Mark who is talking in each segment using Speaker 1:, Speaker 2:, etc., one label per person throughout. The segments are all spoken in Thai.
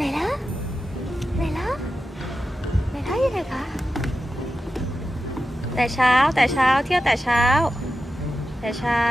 Speaker 1: ไหนล่ะไหนล่ะไหนล่ะยังไหนคะแต่เช้าแต่เช้าเที่ยวแต่เช้า แต่เช้า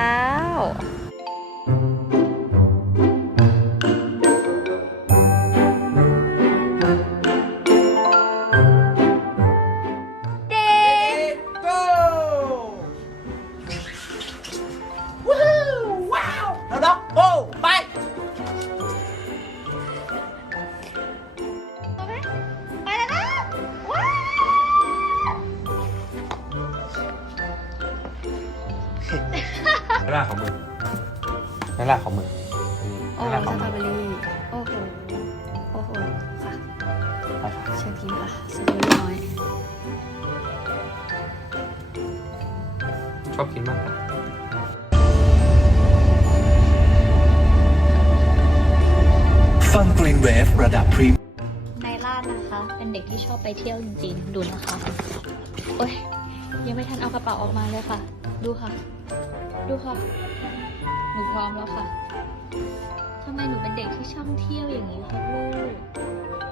Speaker 1: นั่
Speaker 2: นแหละของมึงนั่นแหละของมึง
Speaker 1: โอ้
Speaker 2: นั่นแหละ
Speaker 1: ส
Speaker 2: อง
Speaker 1: ตร
Speaker 2: มึ
Speaker 1: องเบอรี่โอ้โห โอ้โห ค่ะ
Speaker 2: ไปค่ะ
Speaker 1: เชิญกินค่ะสตรอเบอรี่น้อย
Speaker 2: ชอบกินมากค่ะ
Speaker 3: ฟังกรีนเวฟระดับพรี
Speaker 1: ในล่านะคะ เป็นเด็กที่ชอบไปเที่ยวจริงๆ ดูนะคะ โอ้ย ยังไม่ทันเอากระเป๋าออกมาเลยค่ะ ดูค่ะ ดูค่ะ หนูพร้อมแล้วค่ะทำไมหนูเป็นเด็กที่ช่างเที่ยวอย่างนี้ครับลูก